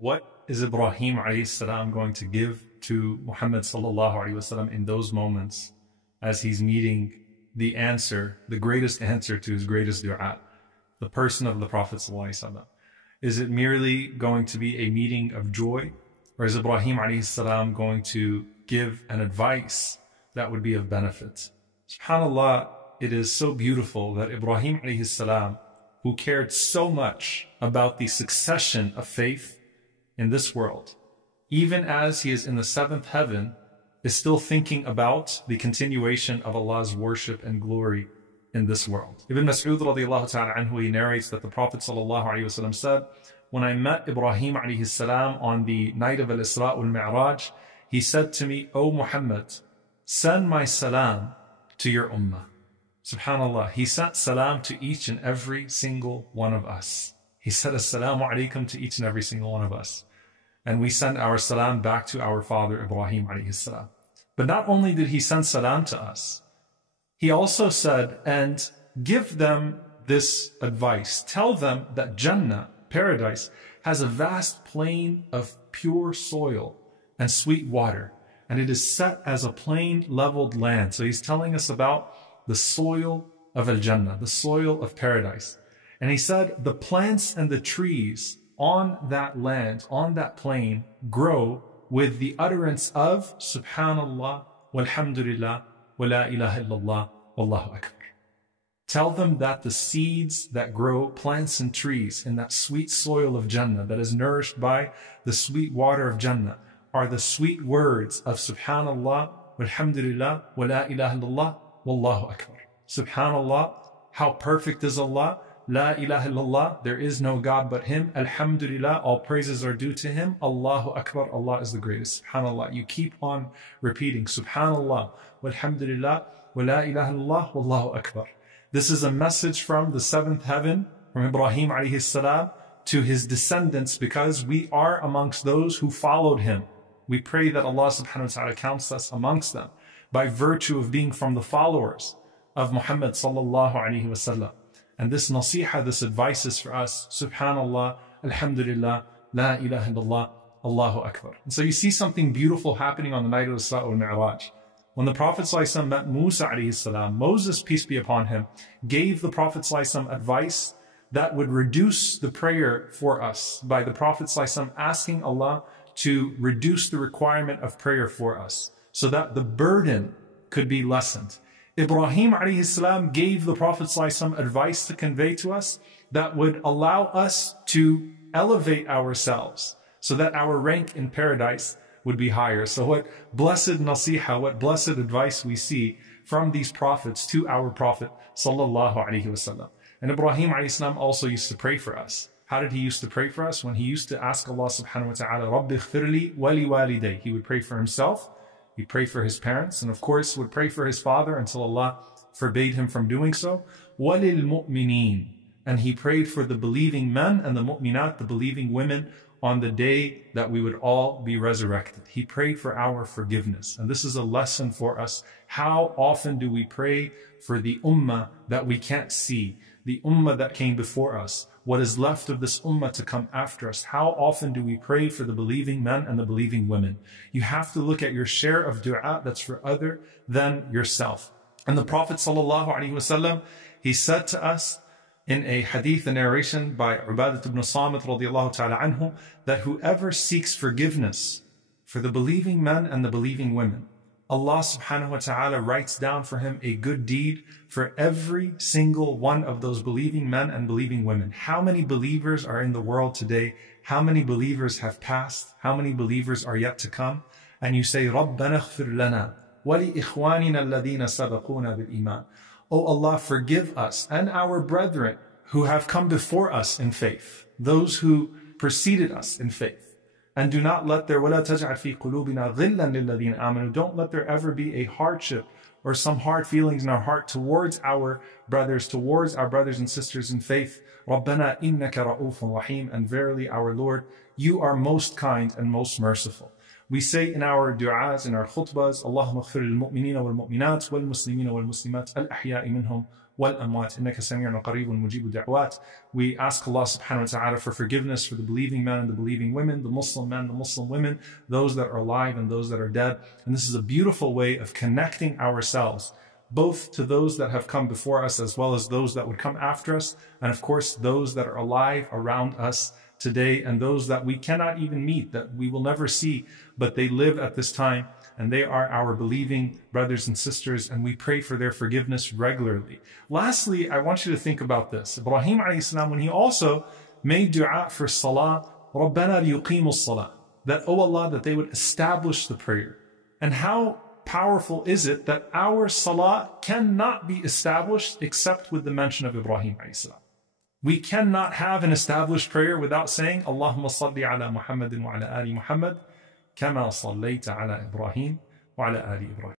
What is Ibrahim alayhis salam going to give to Muhammad sallallahu alayhi wasallam in those moments as he's meeting the answer, the greatest answer to his greatest dua, the person of the Prophet sallallahu alayhi wasallam? Is it merely going to be a meeting of joy, or is Ibrahim alayhis salam going to give an advice that would be of benefit? SubhanAllah, it is so beautiful that Ibrahim alayhis salam, who cared so much about the succession of faith in this world, even as he is in the seventh heaven, is still thinking about the continuation of Allah's worship and glory in this world. Ibn Mas'ud radiallahu ta'ala anhu, he narrates that the Prophet sallallahu alaihi wasallam said, when I met Ibrahim alayhi salam on the night of Al-Isra wal-Mi'raj, he said to me, O Muhammad, send my salam to your ummah. SubhanAllah, he sent salam to each and every single one of us. He said assalamu alaikum to each and every single one of us. And we send our salam back to our father Ibrahim alayhi salam. But not only did he send salam to us, he also said, and give them this advice. Tell them that Jannah, paradise, has a vast plain of pure soil and sweet water. And it is set as a plain leveled land. So he's telling us about the soil of Al-Jannah, the soil of paradise. And he said, the plants and the trees on that land, on that plain, grow with the utterance of Subhanallah, walhamdulillah, wa la ilaha illallah, wallahu akbar. Tell them that the seeds that grow, plants and trees in that sweet soil of Jannah that is nourished by the sweet water of Jannah are the sweet words of Subhanallah, walhamdulillah, wa la ilaha illallah, wallahu akbar. Subhanallah, how perfect is Allah. La ilaha illallah, there is no God but Him. Alhamdulillah, all praises are due to Him. Allahu Akbar, Allah is the greatest. SubhanAllah, you keep on repeating Subhanallah, walhamdulillah, wa la ilaha illallah, wallahu Akbar. This is a message from the seventh heaven, from Ibrahim alayhi salam to his descendants, because we are amongst those who followed him. We pray that Allah subhanahu wa ta'ala counts us amongst them by virtue of being from the followers of Muhammad sallallahu alayhi wa sallam. And this nasiha, this advice is for us. Subhanallah, alhamdulillah, la ilaha illallah, Allahu Akbar. And so you see something beautiful happening on the night of the Isra wal-Mi'raj. When the Prophet ﷺ met Musa alayhi salam, Moses, peace be upon him, gave the Prophet ﷺ advice that would reduce the prayer for us by the Prophet ﷺ asking Allah to reduce the requirement of prayer for us so that the burden could be lessened. Ibrahim alayhi salam gave the Prophet ﷺ advice to convey to us that would allow us to elevate ourselves so that our rank in paradise would be higher. So what blessed nasiha, what blessed advice we see from these prophets to our Prophet sallallahu alaihi wasallam. And Ibrahim alayhi salam also used to pray for us. How did he used to pray for us? When he used to ask Allah subhanahu wa ta'ala, Rabbi ighfirli wa li waliday. He would pray for himself. He'd pray for his parents, and of course would pray for his father until Allah forbade him from doing so. وَلِلْ مُؤْمِنِينَ. And he prayed for the believing men and the mu'minat, the believing women, on the day that we would all be resurrected. He prayed for our forgiveness. And this is a lesson for us. How often do we pray for the ummah that we can't see, the ummah that came before us, what is left of this ummah to come after us? How often do we pray for the believing men and the believing women? You have to look at your share of dua that's for other than yourself. And the Prophet ﷺ, he said to us in a hadith, a narration by Ubadah ibn Samit radiallahu ta'ala anhu, that whoever seeks forgiveness for the believing men and the believing women, Allah subhanahu wa ta'ala writes down for him a good deed for every single one of those believing men and believing women. How many believers are in the world today? How many believers have passed? How many believers are yet to come? And you say, رَبَّنَا اغْفِرْ لَنَا وَلِإِخْوَانِنَا الَّذِينَ سَبَقُونَا بِالْإِيمَانِ. Oh Allah, forgive us and our brethren who have come before us in faith, those who preceded us in faith. And do not let there, وَلَا تَجْعَلْ فِي قُلُوبِنَا غِلًّا لِلَّذِينَ آمَنُوا. Don't let there ever be a hardship or some hard feelings in our heart towards our brothers and sisters in faith. رَبَّنَا إِنَّكَ رَؤُوفٌ رَحِيمٌ. And verily, our Lord, you are most kind and most merciful. We say in our du'as, in our khutbahs, اللهم اغفر للمؤمنين والمؤمنات والمسلمين والمسلمات الأحياء منهم وَالْأَمْوَاتِ إِنَّكَ سَمِيعٌ قَرِيبٌ مُجِيبُ الدَّعْوَاتِ. We ask Allah subhanahu wa ta'ala for forgiveness for the believing men and the believing women, the Muslim men, the Muslim women, those that are alive and those that are dead. And this is a beautiful way of connecting ourselves, both to those that have come before us as well as those that would come after us, and of course those that are alive around us today and those that we cannot even meet, that we will never see, but they live at this time and they are our believing brothers and sisters, and we pray for their forgiveness regularly. Lastly, I want you to think about this. Ibrahim alayhi salam, when he also made dua for salah, رَبَّنَا لِيُقِيمُوا الصَّلَاةِ, that, oh Allah, that they would establish the prayer. And how powerful is it that our salah cannot be established except with the mention of Ibrahim alayhi salam. We cannot have an established prayer without saying, Allahumma salli ala Muhammadin wa ala ali Muhammad, kama sallaita ala Ibrahim wa ala ali Ibrahim.